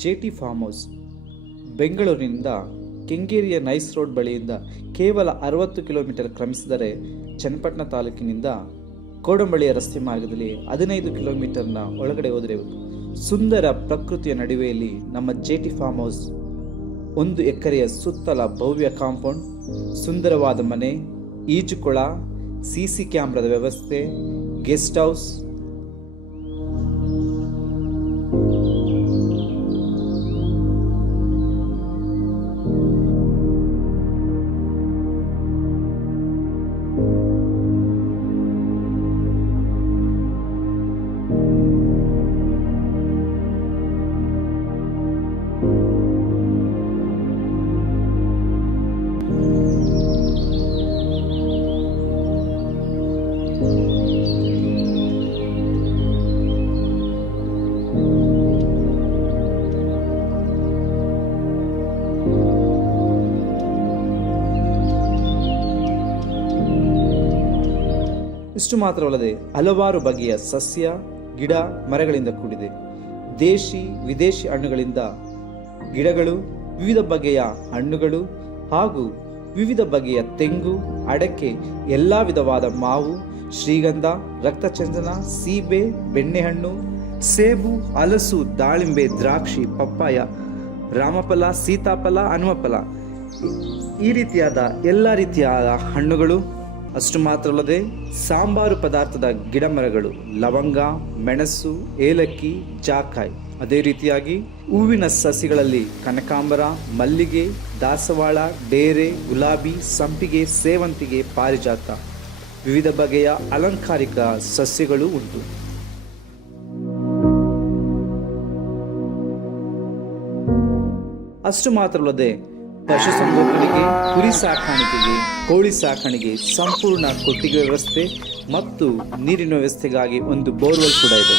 ಜೆಟಿ farm house ಬೆಂಗಳೂರಿನಿಂದ ಕೆಂಗೇರಿಯ nice road ಬಳಿಯಿಂದ ಕೇವಲ 60 ಕಿಲೋಮೀಟರ್ ಕ್ರಮಿಸಿದರೆ ಚನ್ನಪಟ್ಟಣ ತಾಲೂಕಿನಿಂದ ಕೋಡಂಬಳಿಯ ರಸ್ತೆ ಮಾರ್ಗದಲ್ಲಿ 15 ಕಿಲೋಮೀಟರ್ನ ಒಳಗಡೆ ಹೋದರೆ ಸುಂದರ ಪ್ರಕೃತಿಯ ನಡುವೆಯಲ್ಲಿ ನಮ್ಮ ಜೆಟಿ ಫಾರ್ಮ್ ಹೌಸ್ 1 ಎಕರೆಯ ಸುತ್ತಲ ಭವ್ಯ ಕಾಂಪೌಂಡ್, ಸುಂದರವಾದ ಮನೆ, ಈಜುಕೊಳ, ಸಿಸಿ ಕ್ಯಾಮ್ರಾದ ವ್ಯವಸ್ಥೆ, ಗೆಸ್ಟ್ ಹೌಸ್, ಇಷ್ಟು ಮಾತ್ರವಲ್ಲದೆ ಹಲವಾರು ಬಗೆಯ ಸಸ್ಯ, ಗಿಡ, ಮರಗಳಿಂದ ಕೂಡಿದೆ. ದೇಶಿ ವಿದೇಶಿ ಹಣ್ಣುಗಳಿಂದ ಗಿಡಗಳು, ವಿವಿಧ ಬಗೆಯ ಹಣ್ಣುಗಳು ಹಾಗೂ ವಿವಿಧ ಬಗೆಯ ತೆಂಗು, ಅಡಕೆ, ಎಲ್ಲ ವಿಧವಾದ ಮಾವು, ಶ್ರೀಗಂಧ, ರಕ್ತಚಂದನ, ಸೀಬೆ, ಬೆಣ್ಣೆಹಣ್ಣು, ಸೇಬು, ಹಲಸು, ದಾಳಿಂಬೆ, ದ್ರಾಕ್ಷಿ, ಪಪ್ಪಾಯ, ರಾಮಫಲ, ಸೀತಾಫಲ, ಹನುಮಫಲ, ಈ ರೀತಿಯಾದ ಎಲ್ಲ ರೀತಿಯಾದ ಹಣ್ಣುಗಳು. ಅಷ್ಟು ಮಾತ್ರವಲ್ಲದೆ ಸಾಂಬಾರು ಪದಾರ್ಥದ ಗಿಡಮರಗಳು, ಲವಂಗ, ಮೆಣಸು, ಏಲಕ್ಕಿ, ಜಾಕಾಯಿ, ಅದೇ ರೀತಿಯಾಗಿ ಹೂವಿನ ಸಸಿಗಳಲ್ಲಿ ಕನಕಾಂಬರ, ಮಲ್ಲಿಗೆ, ದಾಸವಾಳ, ಡೇರೆ, ಗುಲಾಬಿ, ಸಂಪಿಗೆ, ಸೇವಂತಿಗೆ, ಪಾರಿಜಾತ, ವಿವಿಧ ಬಗೆಯ ಅಲಂಕಾರಿಕ ಸಸ್ಯಗಳು ಉಂಟು. ಅಷ್ಟು ಮಾತ್ರವಲ್ಲದೆ ಪಶುಸಂಗೋಪನೆಗೆ, ಕುರಿ ಸಾಕಾಣಿಕೆಗೆ, ಕೋಳಿ ಸಾಕಾಣಿಕೆ, ಸಂಪೂರ್ಣ ಕೊಟ್ಟಿಗೆ ವ್ಯವಸ್ಥೆ ಮತ್ತು ನೀರಿನ ವ್ಯವಸ್ಥೆಗಾಗಿ ಒಂದು ಬೋರ್ವೆಲ್ ಕೂಡ ಇದೆ.